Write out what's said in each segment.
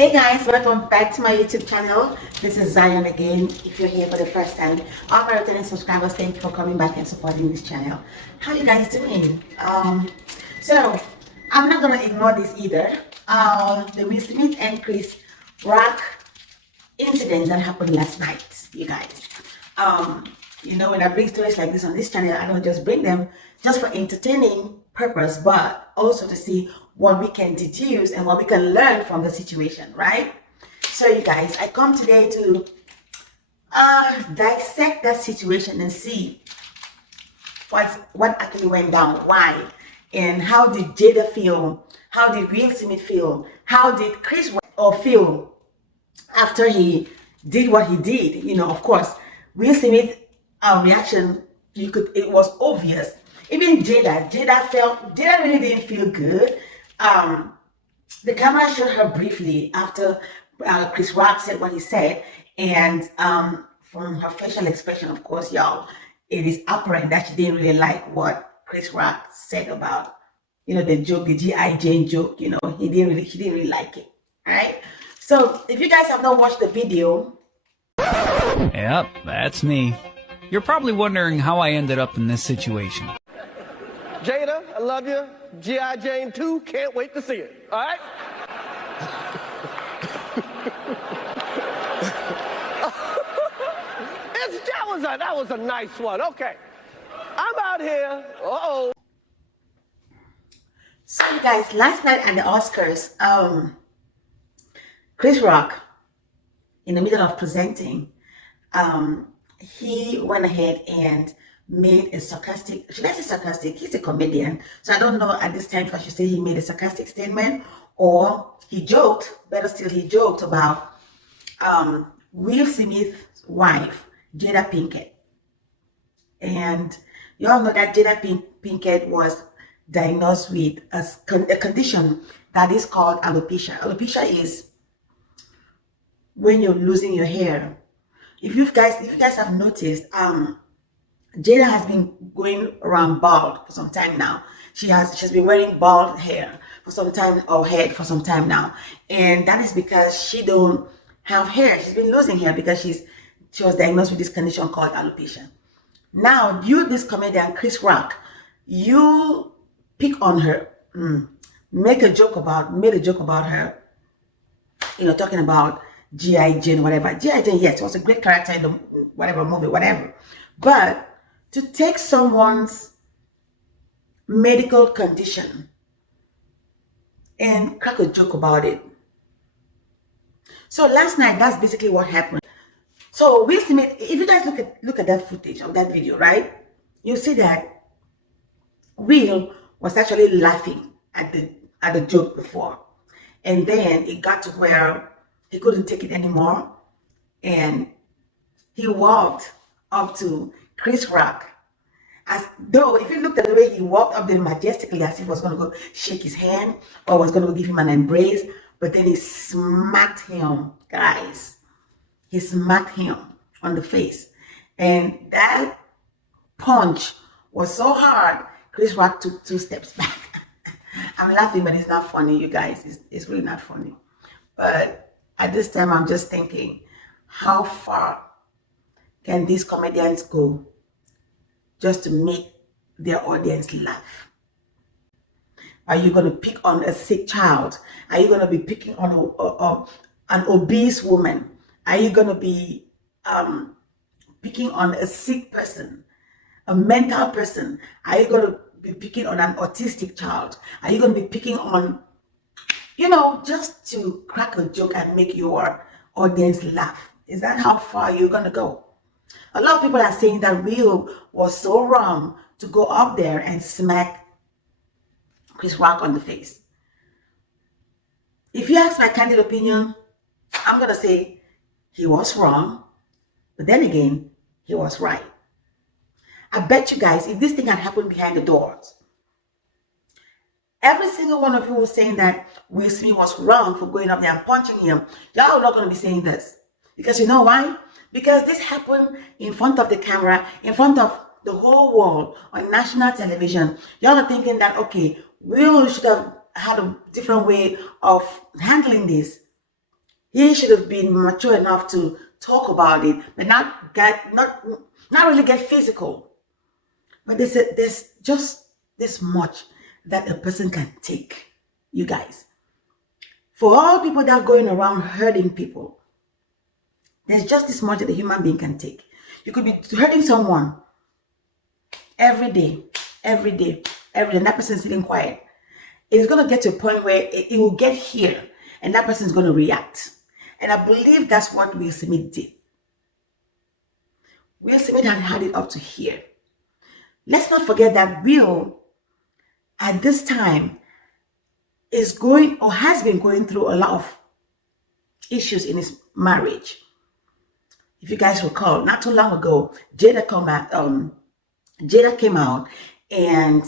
Hey guys, welcome back to my YouTube channel. This is Zion again. If you're here for the first time, all my returning subscribers, thank you for coming back and supporting this channel. How you guys doing? So I'm not gonna ignore this either. The Will Smith and Chris Rock incident that happened last night, you guys. When I bring stories like this on this channel, I don't just bring them just for entertaining purpose, but also to see what we can deduce and what we can learn from the situation, right? So you guys, I come today to dissect that situation and see what actually went down, why, and how did Jada feel, how did Will Smith feel, how did Chris feel after he did what he did. Of course, Will Smith reaction, it was obvious. Even Jada really didn't feel good. The camera showed her briefly after Chris Rock said what he said, and from her facial expression, of course, y'all, it is apparent that she didn't really like what Chris Rock said about, the joke, the G.I. Jane joke. She didn't really like it. All right. So if you guys have not watched the video, yep, that's me. You're probably wondering how I ended up in this situation. Jada, I love you. G.I. Jane 2, can't wait to see it. All right? that was a nice one. Okay. I'm out here. Uh-oh. So you guys, last night at the Oscars, Chris Rock, in the middle of presenting, he went ahead and made a sarcastic, should I say sarcastic? He's a comedian. So I don't know at this time if I should say he made a sarcastic statement or he joked, better still, he joked about Will Smith's wife, Jada Pinkett. And you all know that Jada Pinkett was diagnosed with a condition that is called alopecia. Alopecia is when you're losing your hair. If you guys have noticed, Jada has been going around bald for some time now. She's been wearing bald hair for some time, or head for some time now, and that is because she don't have hair. She's been losing hair because she was diagnosed with this condition called alopecia. Now, this comedian Chris Rock, you pick on her, made a joke about her, talking about G.I. Jane, whatever. G.I. Jane, yes, was a great character in the whatever movie, whatever. But to take someone's medical condition and crack a joke about it. So last night, that's basically what happened. So Will Smith, if you guys look at that footage of that video, right, you'll see that Will was actually laughing at the joke before. And then it got to where he couldn't take it anymore. And he walked up to Chris Rock, as though, if you looked at the way he walked up there majestically, as if he was going to go shake his hand or was going to give him an embrace, but then he smacked him, guys. He smacked him on the face. And that punch was so hard, Chris Rock took 2 steps back. I'm laughing, but it's not funny, you guys. It's really not funny. But at this time, I'm just thinking, how far can these comedians go just to make their audience laugh? Are you going to pick on a sick child? Are you going to be picking on an obese woman? Are you going to be picking on a sick person, a mental person? Are you going to be picking on an autistic child? Are you going to be picking on, just to crack a joke and make your audience laugh? Is that how far you're going to go? A lot of people are saying that Will was so wrong to go up there and smack Chris Rock on the face. If you ask my candid opinion, I'm going to say he was wrong, but then again, he was right. I bet you guys, if this thing had happened behind the doors, every single one of you was saying that Will Smith was wrong for going up there and punching him. Y'all are not going to be saying this. Because you know why? Because this happened in front of the camera, in front of the whole world, on national television. Y'all are thinking that, okay, Will should have had a different way of handling this. He should have been mature enough to talk about it, but not really get physical. But there's just this much that a person can take, you guys. For all people that are going around hurting people, there's just this much that a human being can take. You could be hurting someone every day, every day, every day, and that person's sitting quiet. It's going to get to a point where it will get here, and that person's going to react. And I believe that's what Will Smith did. Will Smith had it up to here. Let's not forget that Will, at this time, is going or has been going through a lot of issues in his marriage. If you guys recall, not too long ago, Jada came out and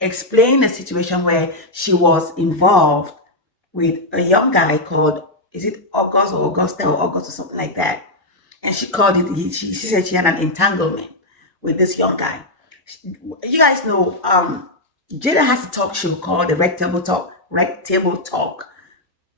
explained a situation where she was involved with a young guy called, is it August or Augusta or August or something like that? And she called it, she said she had an entanglement with this young guy. You guys know, Jada has a talk show called the Red Table Talk,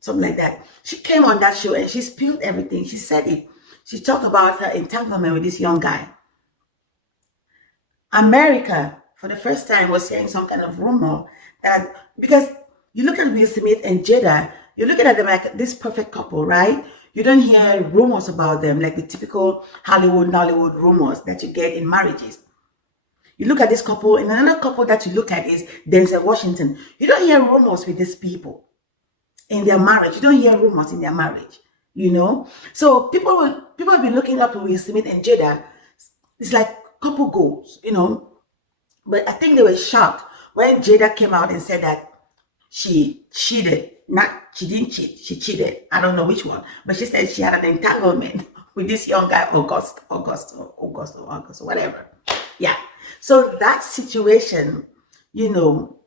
something like that. She came on that show and she spilled everything. She said it. She talked about her entanglement with this young guy. America, for the first time, was hearing some kind of rumor that, because you look at Will Smith and Jada, you're looking at them like this perfect couple, right? You don't hear rumors about them like the typical Nollywood rumors that you get in marriages. You look at this couple, and another couple that you look at is Denzel Washington. You don't hear rumors with these people in their marriage. You don't hear rumors in their marriage, you know? So people have been looking up to Will Smith and Jada. It's like couple goals, you know? But I think they were shocked when Jada came out and said that she cheated. She didn't cheat, she cheated. I don't know which one. But she said she had an entanglement with this young guy, August, or whatever. Yeah. So that situation, you know,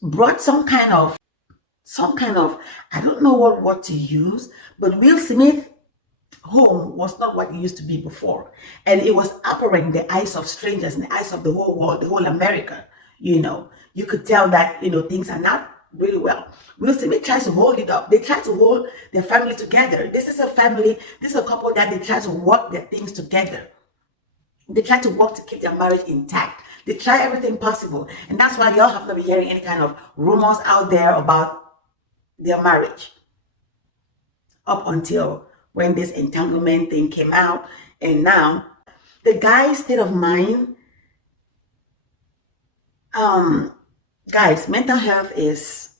brought some kind of, I don't know what word to use, but Will Smith home was not what it used to be before. And it was apparent in the eyes of strangers, in the eyes of the whole world, the whole America, you know. You could tell that, you know, things are not really well. Will Smith tries to hold it up. They try to hold their family together. This is a family, this is a couple that they try to work their things together. They try to work to keep their marriage intact. They try everything possible. And that's why y'all have not been hearing any kind of rumors out there about their marriage. Up until when this entanglement thing came out. And now, the guy's state of mind, guys, mental health is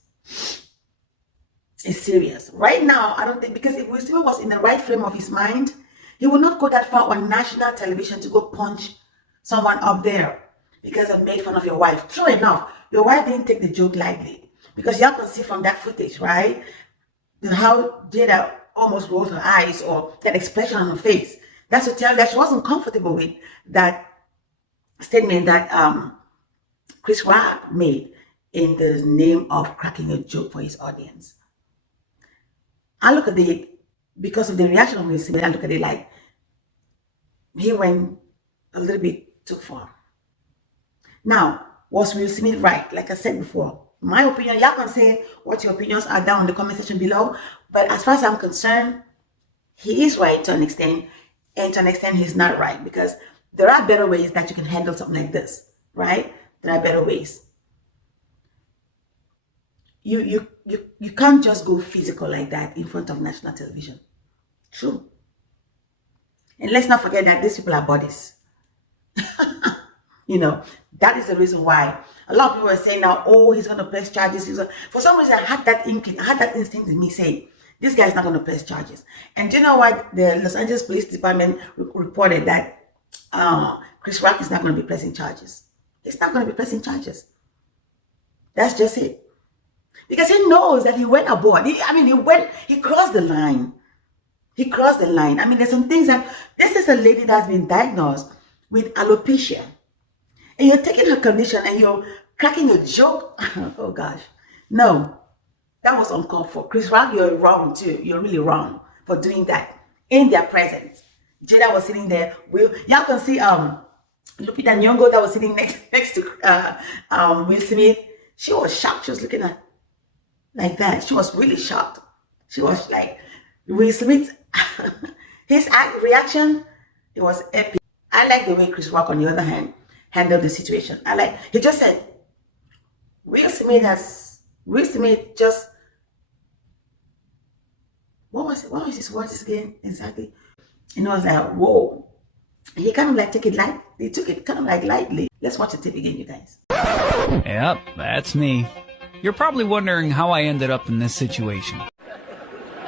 serious. Right now, I don't think, because if Will Smith was in the right frame of his mind, he would not go that far on national television to go punch someone up there because I made fun of your wife. True enough, your wife didn't take the joke lightly, because y'all can see from that footage, right? How Jada almost rolled her eyes, or that expression on her face. That's to tell that she wasn't comfortable with that statement that Chris Rock made in the name of cracking a joke for his audience. I look at it, because of the reaction of Will Smith, I look at it like he went a little bit too far. Now, was Will Smith right? Like I said before, my opinion, y'all can say what your opinions are down in the comment section below. But as far as I'm concerned, he is right to an extent, and to an extent he's not right, because there are better ways that you can handle something like this, right? There are better ways. You can't just go physical like that in front of national television. True. And let's not forget that these people are bodies. You know, that is the reason why a lot of people are saying now, oh, he's going to press charges. For some reason, I had that instinct in me saying, this guy's not going to press charges. And do you know what? The Los Angeles Police Department reported that Chris Rock is not going to be pressing charges. He's not going to be pressing charges. That's just it. Because he knows that he went aboard. He crossed the line. He crossed the line. I mean, there's some things that, this is a lady that's been diagnosed with alopecia. And you're taking her condition and you're cracking a joke. Oh gosh. No, that was uncalled for. Chris Rock, you're wrong too. You're really wrong for doing that in their presence. Jada was sitting there. Y'all can see Lupita Nyong'o that was sitting next to Will Smith. She was shocked. She was looking at like that. She was really shocked. She was like, Will Smith, his reaction, it was epic. I like the way Chris Rock, on the other hand, handled the situation. He just said, Will Smith just, what was it? What was his words again? Exactly. And I was like, whoa. He kind of like took it light. They took it kind of like lightly. Let's watch the tape again, you guys. Yep, that's me. You're probably wondering how I ended up in this situation.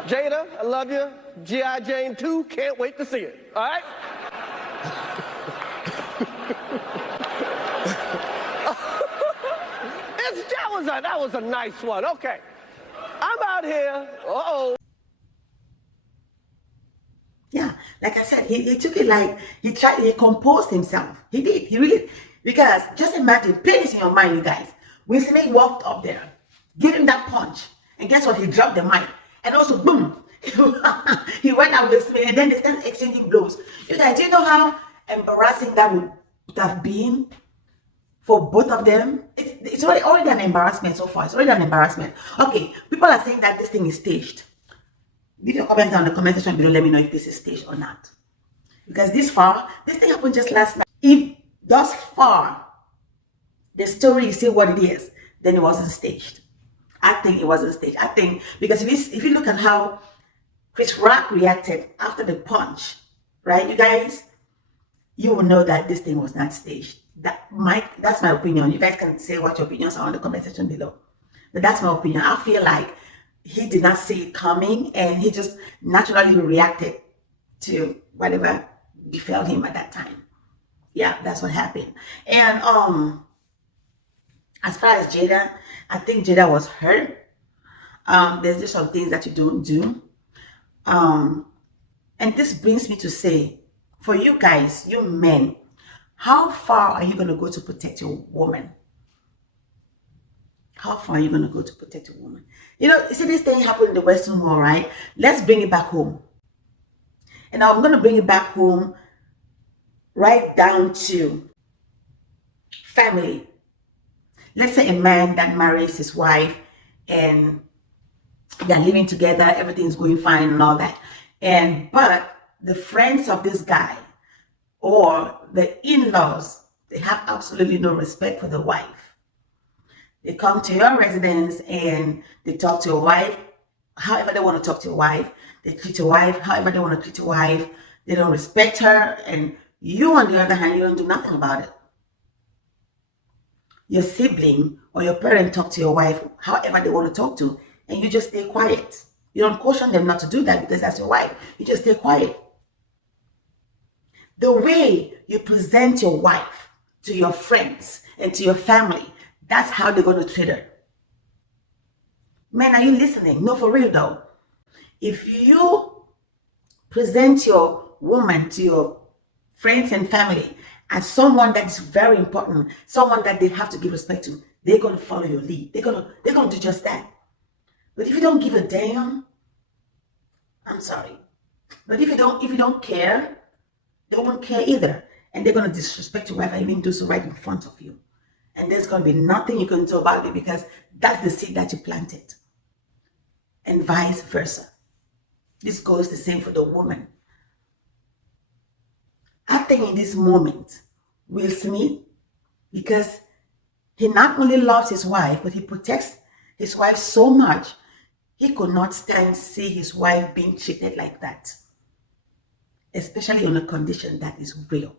Jada, I love you. G.I. Jane 2, can't wait to see it. All right? That was a nice one. Okay. I'm out here. Uh-oh. Yeah, like I said, he took it like he composed himself. He did. He really, because just imagine, play this in your mind, you guys. Will Smith walked up there, give him that punch, and guess what? He dropped the mic. And also, boom, he went out with Smith, and then they started exchanging blows. You guys, do you know how embarrassing that would have been for both of them? It's already an embarrassment so far. It's already an embarrassment. Okay, people are saying that this thing is staged. Leave your comments down in the comment section below. Let me know if this is staged or not. Because this thing happened just last night. If thus far the story is still what it is, then it wasn't staged. I think it wasn't staged. I think because if you look at how Chris Rock reacted after the punch, right, you guys, you will know that this thing was not staged. That's my opinion. You guys can say what your opinions are in the comment section below. But that's my opinion. I feel like he did not see it coming, and he just naturally reacted to whatever befell him at that time. Yeah, that's what happened. And as far as Jada, I think Jada was hurt. There's just some things that you don't do. And this brings me to say, for you guys, you men, how far are you going to go to protect your woman? How far are you going to go to protect a woman? You know, see, this thing happened in the Western world, right? Let's bring it back home. And now I'm going to bring it back home right down to family. Let's say a man that marries his wife and they're living together, everything's going fine and all that. But the friends of this guy or the in-laws, they have absolutely no respect for the wife. They come to your residence and they talk to your wife however they want to talk to your wife. They treat your wife however they want to treat your wife. They don't respect her. And you, on the other hand, you don't do nothing about it. Your sibling or your parent talk to your wife however they want to talk to, and you just stay quiet. You don't caution them not to do that because that's your wife. You just stay quiet. The way you present your wife to your friends and to your family, that's how they're going to treat her. Men, are you listening? No, for real though. If you present your woman to your friends and family as someone that's very important, someone that they have to give respect to, they're going to follow your lead. They're going to do just that. But if you don't give a damn, I'm sorry. But if you don't care, they won't care either. And they're going to disrespect your wife and even do so right in front of you. And there's going to be nothing you can do about it because that's the seed that you planted. And vice versa. This goes the same for the woman. I think in this moment, Will Smith, because he not only loves his wife, but he protects his wife so much, he could not stand to see his wife being treated like that. Especially on a condition that is real.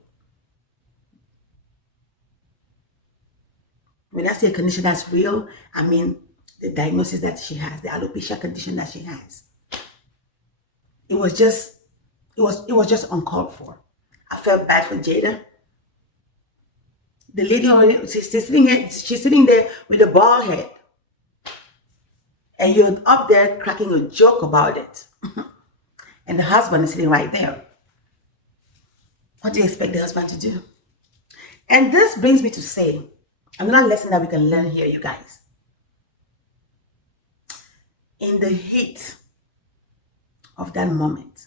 When I say a condition that's real, I mean the diagnosis that she has, the alopecia condition that she has. It was just uncalled for. I felt bad for Jada. The lady already, she's sitting there with a bald head. And you're up there cracking a joke about it. And the husband is sitting right there. What do you expect the husband to do? And this brings me to say, another lesson that we can learn here, you guys. In the heat of that moment,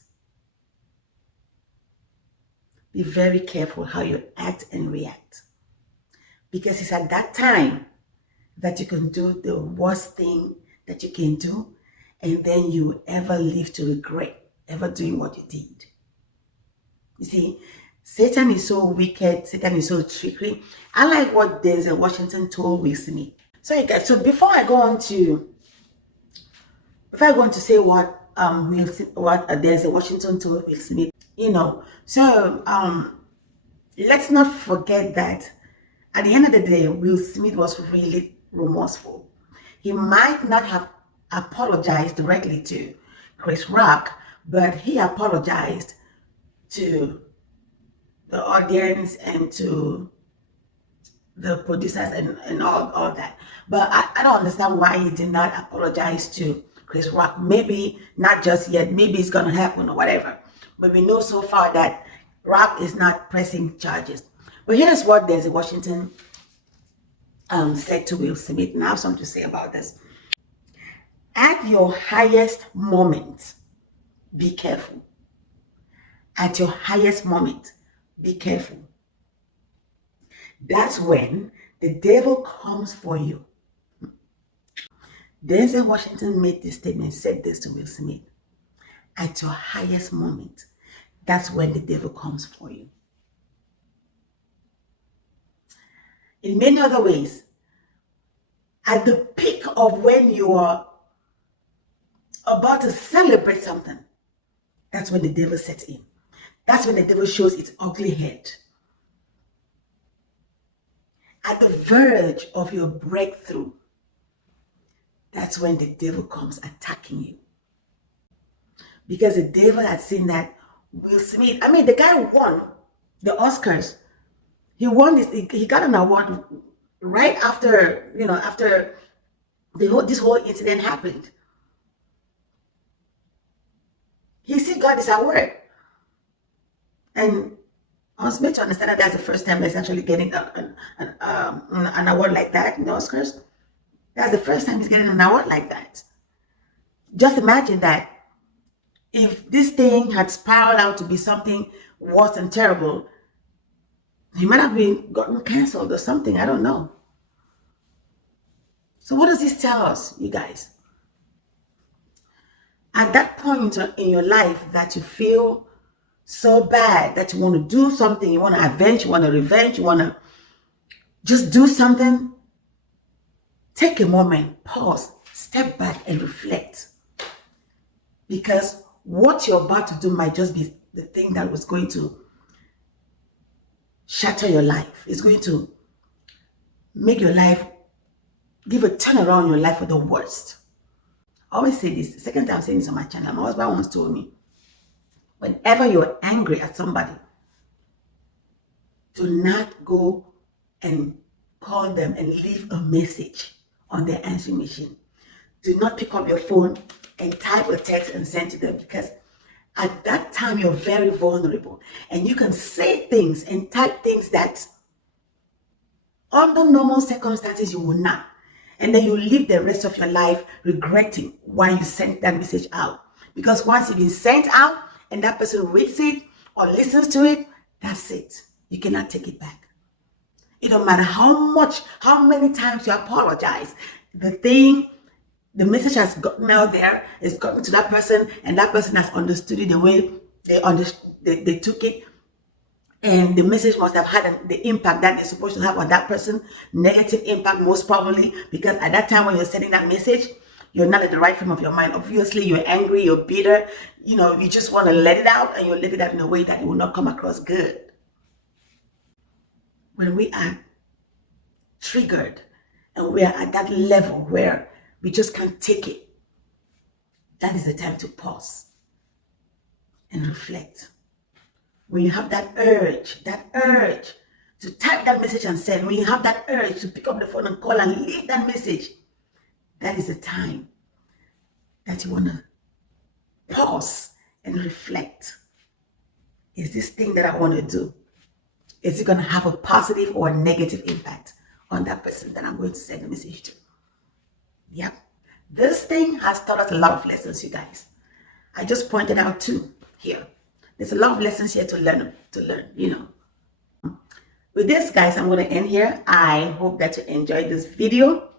be very careful how you act and react. Because it's at that time that you can do the worst thing that you can do. and then you ever live to regret ever doing what you did. You see, Satan is so wicked, Satan is so trickery. I like what Denzel Washington told Will Smith. So you guys, so before I go on to say what Denzel Washington told Will Smith, so let's not forget that at the end of the day, Will Smith was really remorseful. He might not have apologized directly to Chris Rock, but he apologized to the audience and to the producers and all that. But I don't understand why he did not apologize to Chris Rock. Maybe not just yet. Maybe it's going to happen or whatever. But we know so far that Rock is not pressing charges. But here's what Denzel Washington said to Will Smith. And I have something to say about this. At your highest moment, be careful. At your highest moment, be careful. That's when the devil comes for you. Denzel Washington made this statement, said this to Will Smith. At your highest moment, that's when the devil comes for you. In many other ways, at the peak of when you are about to celebrate something, that's when the devil sets in. That's when the devil shows its ugly head. At the verge of your breakthrough, that's when the devil comes attacking you. Because the devil had seen that Will Smith, the guy won the Oscars. He won this, he got an award right after, after this whole incident happened. He still got this award. And I was made to understand that that's the first time he's actually getting an award like that in the Oscars. That's the first time he's getting an award like that. Just imagine that if this thing had spiraled out to be something worse and terrible, he might have gotten canceled or something. I don't know. So what does this tell us, you guys? At that point in your life that you feel so bad that you want to do something, you want to avenge, you want to revenge, you want to just do something, take a moment, pause, step back and reflect. Because what you're about to do might just be the thing that was going to shatter your life. It's going to make your life, give a turnaround in your life for the worst. I always say this, the second time I'm saying this on my channel, my husband once told me, whenever you're angry at somebody, do not go and call them and leave a message on their answering machine. Do not pick up your phone and type a text and send to them, because at that time you're very vulnerable and you can say things and type things that under normal circumstances you will not. And then you live the rest of your life regretting why you sent that message out. Because once it's been sent out and that person reads it or listens to it, that's it. You cannot take it back. It don't matter how many times you apologize. The message has gotten out there, it's gotten to that person, and that person has understood it the way they took it. And the message must have had the impact that they're supposed to have on that person. Negative impact, most probably, because at that time when you're sending that message, you're not at the right frame of your mind. Obviously, you're angry, you're bitter. You just want to let it out, and you let it out in a way that it will not come across good. When we are triggered and we are at that level where we just can't take it, that is the time to pause and reflect. When you have that urge to type that message and send, when you have that urge to pick up the phone and call and leave that message, that is the time that you want to pause and reflect. Is this thing that I want to do, is it going to have a positive or a negative impact on that person that I'm going to send a message to? Yep. This thing has taught us a lot of lessons, you guys. I just pointed out two here. There's a lot of lessons here to learn, With this, guys, I'm going to end here. I hope that you enjoyed this video.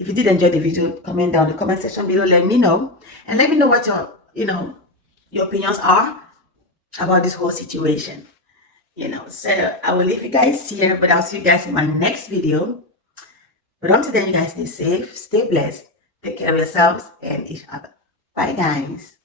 If you did enjoy the video, comment down in the comment section below. Let me know, and let me know what your your opinions are about this whole situation. So I will leave you guys here, but I'll see you guys in my next video. But until then, you guys stay safe, stay blessed, take care of yourselves and each other. Bye, guys.